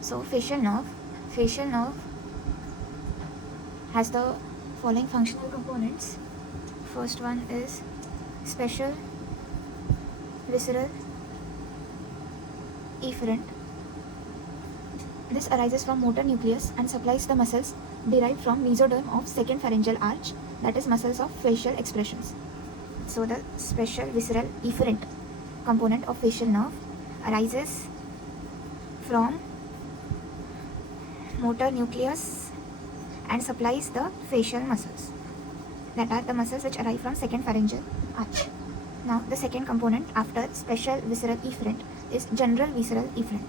So facial nerve has the following functional components. First one is special visceral efferent. This arises from motor nucleus and supplies the muscles derived from mesoderm of second pharyngeal arch, that is muscles of facial expressions. So the special visceral efferent component of facial nerve arises from motor nucleus and supplies the facial muscles, that are the muscles which arrive from second pharyngeal arch. Now the second component after special visceral efferent is general visceral efferent.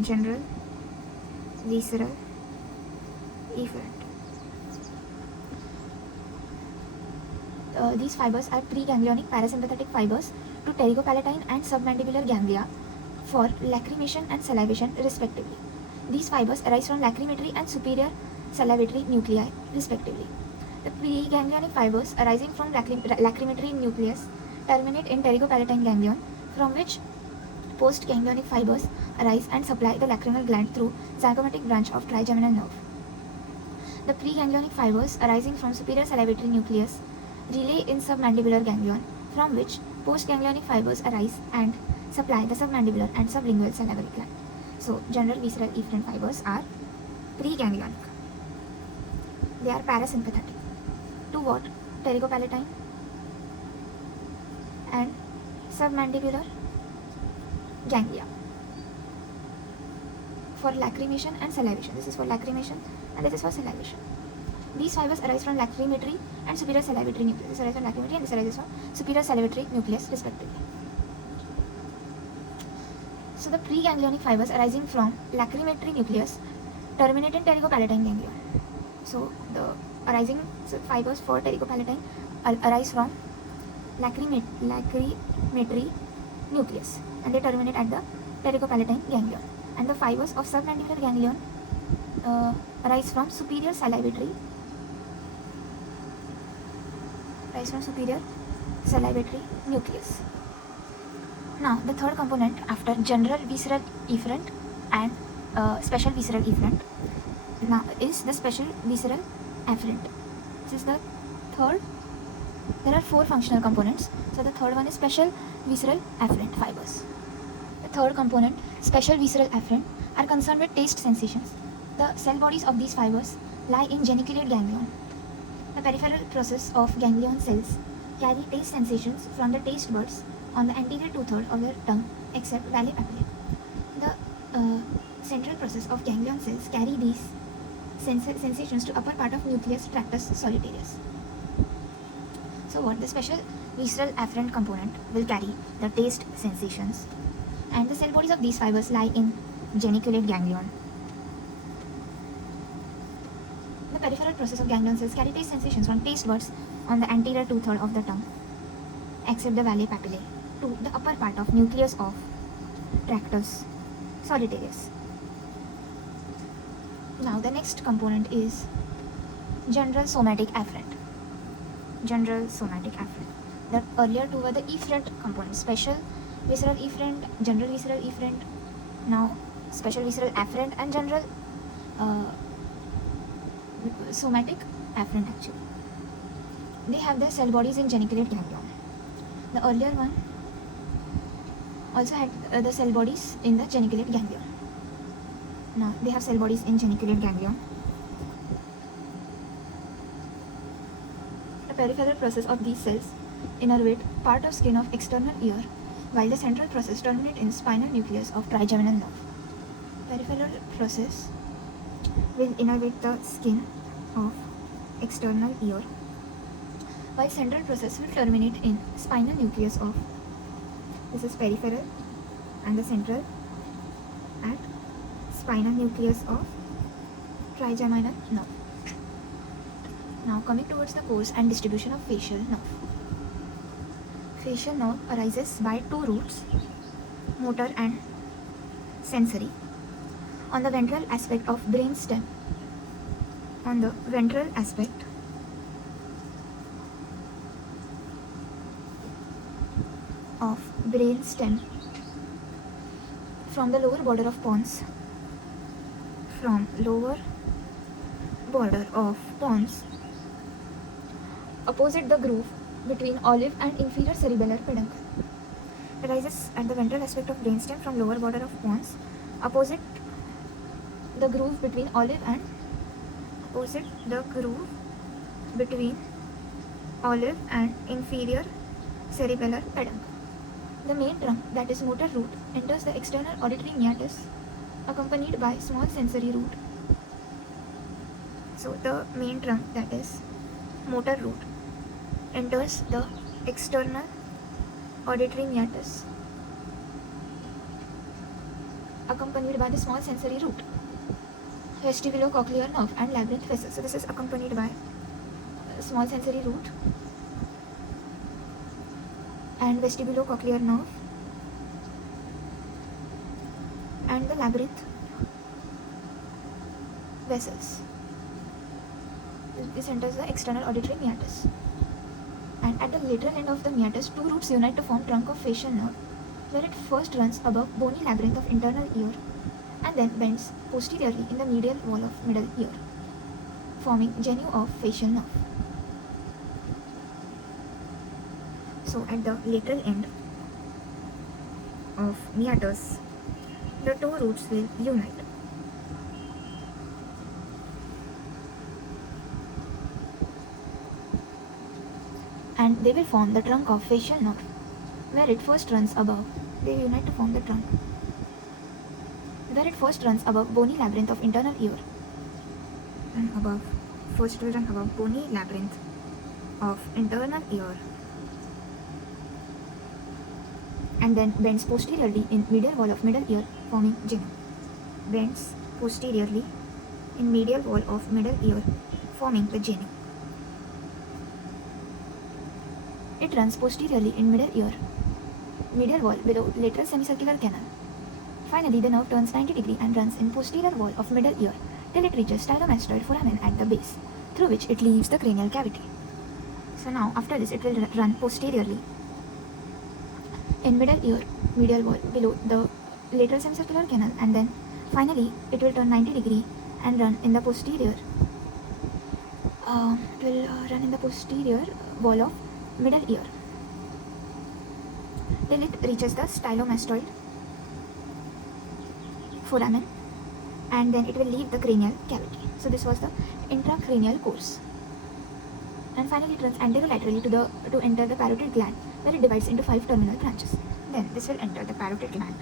General visceral efferent. These fibers are preganglionic parasympathetic fibers to pterygopalatine and submandibular ganglia for lacrimation and salivation respectively. These fibers arise from lacrimatory and superior salivatory nuclei respectively. The preganglionic fibers arising from lacrimatory nucleus terminate in pterygopalatine ganglion, from which postganglionic fibers arise and supply the lacrimal gland through zygomatic branch of trigeminal nerve. The preganglionic fibers arising from superior salivatory nucleus relay in submandibular ganglion, from which postganglionic fibers arise and supply the submandibular and sublingual salivary gland. So, general visceral efferent fibers are preganglionic. They are parasympathetic to what? Pterygopalatine and submandibular ganglia for lacrimation and salivation. This is for lacrimation and this is for salivation. These fibers arise from lacrimatory and superior salivatory nucleus. This arises from lacrimatory and this arises from superior salivatory nucleus respectively. So the preganglionic fibers arising from lacrimatory nucleus terminate in pterygopalatine ganglion. So the arising fibers for pterygopalatine arise from lacrimatory nucleus and they terminate at the pterygopalatine ganglion. And the fibers of submandibular ganglion arise from superior salivatory nucleus. Now the third component after general visceral efferent and special visceral efferent now is the special visceral afferent. This is the third. There are four functional components. So the third one is special visceral afferent fibers. The third component, special visceral afferent, are concerned with taste sensations. The cell bodies of these fibers lie in geniculate ganglion. The peripheral process of ganglion cells carry taste sensations from the taste buds on the anterior two-thirds of their tongue except vale papillae. The central process of ganglion cells carry these sensations to upper part of nucleus tractus solitarius. So what? The special visceral afferent component will carry the taste sensations and the cell bodies of these fibers lie in geniculate ganglion. The peripheral process of ganglion cells carry taste sensations from taste buds on the anterior two-thirds of the tongue except the vale papillae to the upper part of nucleus of tractus solitarius. Now the next component is general somatic afferent. General somatic afferent. The earlier two were the efferent components, special visceral efferent, general visceral efferent. Now special visceral afferent and general somatic afferent actually. They have their cell bodies in geniculate ganglion. The earlier one also had the cell bodies in the geniculate ganglion. Now they have cell bodies in geniculate ganglion. The peripheral process of these cells innervate part of skin of external ear, while the central process terminates in spinal nucleus of trigeminal nerve. Peripheral process will innervate the skin of external ear, while central process will terminate in spinal nucleus of, this is peripheral and the central at spinal nucleus of trigeminal nerve. Now coming towards the course and distribution of facial nerve. Facial nerve arises by two roots, motor and sensory, on the ventral aspect of brain stem. On the ventral aspect of brain stem, from the lower border of pons, opposite the groove between olive and inferior cerebellar peduncle. Arises at the ventral aspect of brainstem from lower border of pons, opposite the groove between olive and inferior cerebellar peduncle. The main trunk, that is motor root, enters the external auditory meatus, accompanied by small sensory root. So the main trunk, that is motor root, enters the external auditory meatus, accompanied by the small sensory root, vestibulocochlear nerve and labyrinth vessel. So this is accompanied by small sensory root and vestibulocochlear nerve and the labyrinth vessels. This enters the external auditory meatus. And at the lateral end of the meatus, two roots unite to form trunk of facial nerve, where it first runs above bony labyrinth of internal ear and then bends posteriorly in the medial wall of middle ear, forming genu of facial nerve. So at the lateral end of meatus, the two roots will unite. And they will form the trunk of facial nerve, where it first runs above. They unite to form the trunk, where it first runs above bony labyrinth of internal ear, and first will run above bony labyrinth of internal ear, and then bends posteriorly in medial wall of middle ear, forming genu. Bends posteriorly in medial wall of middle ear, forming the genu. It runs posteriorly in middle ear, medial wall below lateral semicircular canal. Finally, the nerve turns 90 degrees and runs in posterior wall of middle ear till it reaches stylomastoid foramen at the base, through which it leaves the cranial cavity. So now, after this, it will run posteriorly in middle ear, medial wall below the lateral semicircular canal, and then finally it will turn 90 degrees and run in the posterior. Run in the posterior wall of middle ear till it reaches the stylomastoid foramen, and then it will leave the cranial cavity. So this was the intracranial course. And finally it runs anterolaterally to enter the parotid gland, where it divides into 5 terminal branches. Then this will enter the parotid gland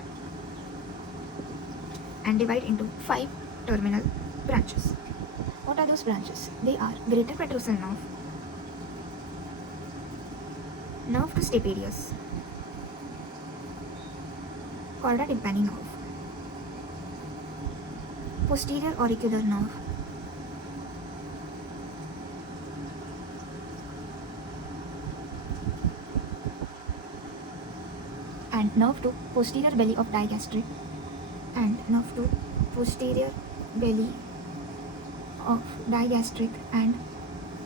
and divide into 5 terminal branches. What are those branches? They are greater petrosal nerve, nerve to stapedius, chorda tympani nerve, posterior auricular nerve, and nerve to posterior belly of digastric, and nerve to posterior belly of digastric and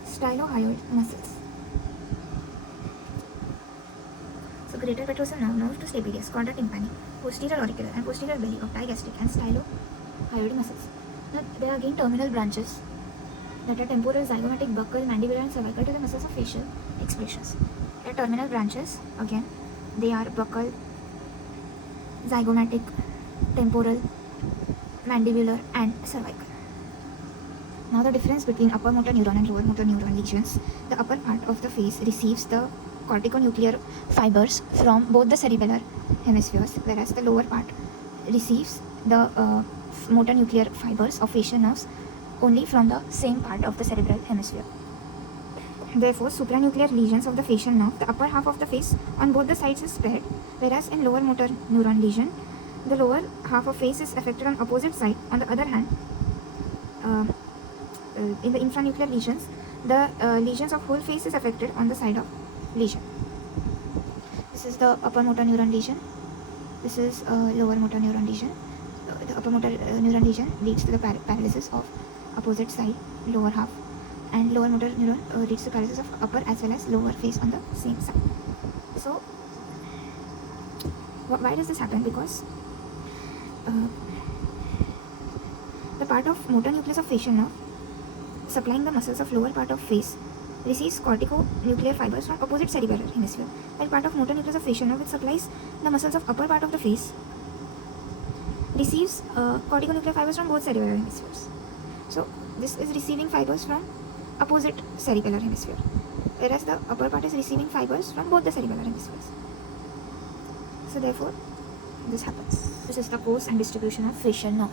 stylohyoid muscles. So greater petrosal nerve, nerve to stapedius, chorda tympani, posterior auricular and posterior belly of digastric and stylohyoid muscles. Now there are again terminal branches that are temporal, zygomatic, buccal, mandibular and cervical to the muscles of facial expressions. There are terminal branches again. They are buccal, zygomatic, temporal, mandibular and cervical. Now the difference between upper motor neuron and lower motor neuron lesions. The upper part of the face receives the corticonuclear fibers from both the cerebellar hemispheres, whereas the lower part receives the motor nuclear fibers of facial nerves only from the same part of the cerebral hemisphere. Therefore, supranuclear lesions of the facial nerve, the upper half of the face on both the sides is spared, whereas in lower motor neuron lesion, the lower half of face is affected on opposite side. On the other hand, in the infranuclear lesions, the lesions of whole face is affected on the side of lesion. This is the upper motor neuron lesion. This is lower motor neuron lesion. The upper motor neuron lesion leads to the paralysis of opposite side, lower half, and lower motor neuron leads to paralysis of upper as well as lower face on the same side. So why does this happen? Because uh, the part of motor nucleus of facial nerve supplying the muscles of lower part of face receives corticonuclear fibers from opposite cerebellar hemisphere, while part of motor nucleus of facial nerve which supplies the muscles of upper part of the face receives corticonuclear fibers from both cerebellar hemispheres. So this is receiving fibers from opposite cerebellar hemisphere, whereas the upper part is receiving fibers from both the cerebellar hemispheres. So therefore this happens. This is the course and distribution of facial nerve.